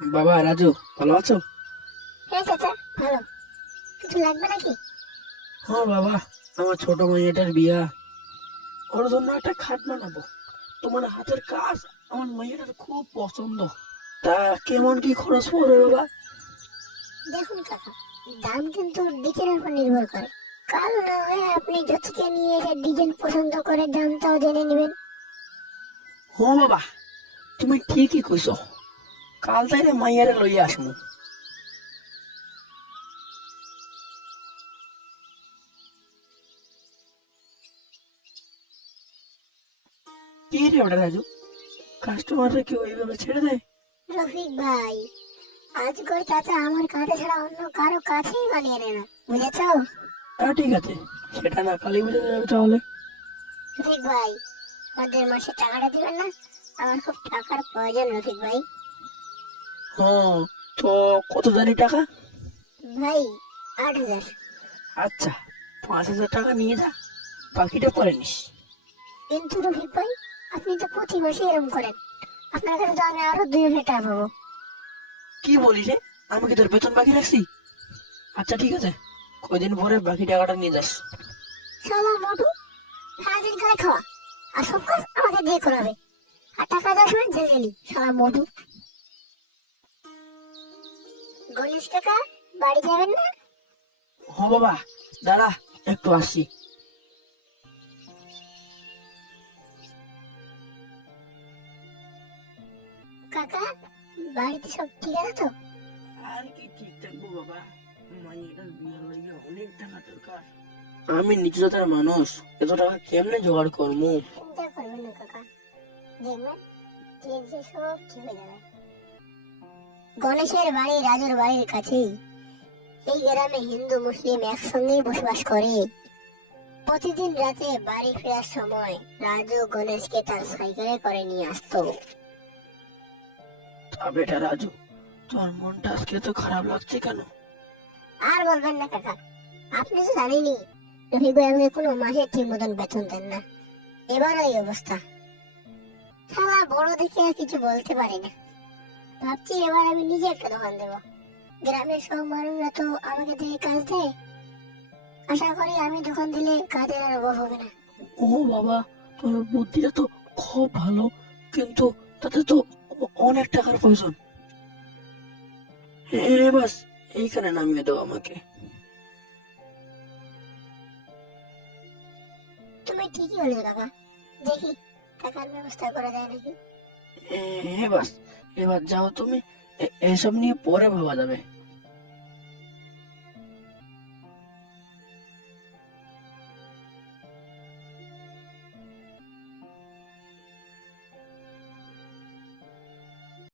বাবা রাজু, ভালো আছো? হ্যাঁ চাচা, ভালো। কিছু লাগবে নাকি? হ্যাঁ বাবা, আমার ছোট মেয়েটার বিয়া, ওর জন্য একটা খাট বানাবো। তোমার হাতের কাজ আমার মেয়েটার খুব পছন্দ। তা কেমন কি খরচ পড়বে বাবা? দেখুন কাকা, দাম কিন্তু ডিজাইনের উপর নির্ভর করে। কাল না হয় আপনি জ্যোতিকে নিয়ে এসে ডিজাইন পছন্দ করে দামটাও জেনে নেবেন। হ্যাঁ বাবা, তুমি ঠিকই কইছো। কাল তাইলে মাইয়ারে লইয়া আসমু। কি রে ওটা রাজু, কাস্টমাররা কি ওইভাবে ছেড়ে দেয়? রফিক ভাই, আজকাল চাচা আমার কাছে ছাড়া অন্য কারো কাছেই বানিয়ে নেয় না, বুঝেছো? তা ঠিক আছে, সেটা না কালই বুঝে যাবে তাহলে। রফিক ভাই, আমাদের মাসে টাকাটা দিবেন না? আমার খুব টাকার প্রয়োজন রফিক ভাই। হ্যাঁ, তো কত জানি টাকা? ভাই, 8,000। আচ্ছা, 5,000 টাকা নিয়ে যা, বাকিটা পরে নিস। কিন্তু রফিক ভাই, আপনি তো প্রতি মাসে এরকম করেন। আপনার কাছে তো আমি আরো 2,000 টাকা পাবো। কি বলিস রে, আমি কি তোর বেতন বাকি রাখছি? আচ্ছা ঠিক আছে, কয়দিন পরে বাকি টাকাটা নিয়ে যাস। শালা মোটু, সারাদিন করে খাওয়া আর সব কাজ আমাকে দিয়ে করাবে, আর টাকা দেওয়ার সময় জেলি শালা মোটু। গণেশ কাকা, বাড়ি যাবেন না? হ বাবা, দাঁড়া, একটু আসি। কাকা, বাড়িতে সব ঠিক আছে তো? আর কি ঠিক থাকবো বাবা, মাইয়েটার বিয়ের লাগে অনেক টাকা দরকার। আমি নিচুজাতের মানুষ, এত টাকা কেমনে জোগাড় করবো? চিন্তা করবেন না কাকা, দেখবেন ধীরে ধীরে সব ঠিক হয়ে যাবে। গণেশের বাড়ি রাজুর বাড়ির কাছেই। এই গ্রামে হিন্দু মুসলিম একসঙ্গেই বসবাস করে। প্রতিদিন রাতে বাড়ি ফেরার সময় রাজু গণেশকে তার সাইকেলে করে নিয়ে আসতো। তা বেটা রাজু, তোর মনটা আজকে তো খারাপ লাগছে কেন? আর বলবেন না কাকা, আপনি তো জানেনই রফিক ভাই আমাকে কোনো মাসে ঠিক মতন বেতন দেন না। এবার এই অবস্থা। শালা বড় দেখে আর কিছু বলতে পারি না। ভাবছি এবার আমি নিজে একটা দোকান দেব। গ্রামের সব মানুষরা তো আমাকে দিয়ে কাজ দেয়। আশা করি আমি দোকান দিলে কাজের আর অভাব হবে না। ও বাবা, তোর বুদ্ধিটা তো খুব ভালো, কিন্তু তাতে তো অনেক টাকার প্রয়োজন। বাস এইখানে নামিয়ে দাও আমাকে। তুমি ঠিকই বলেছো কাকা, দেখি টাকার ব্যবস্থা করে দেয় নাকি। বাস, এবার যাও তুমি, এসব নিয়ে পরে ভাবা যাবে।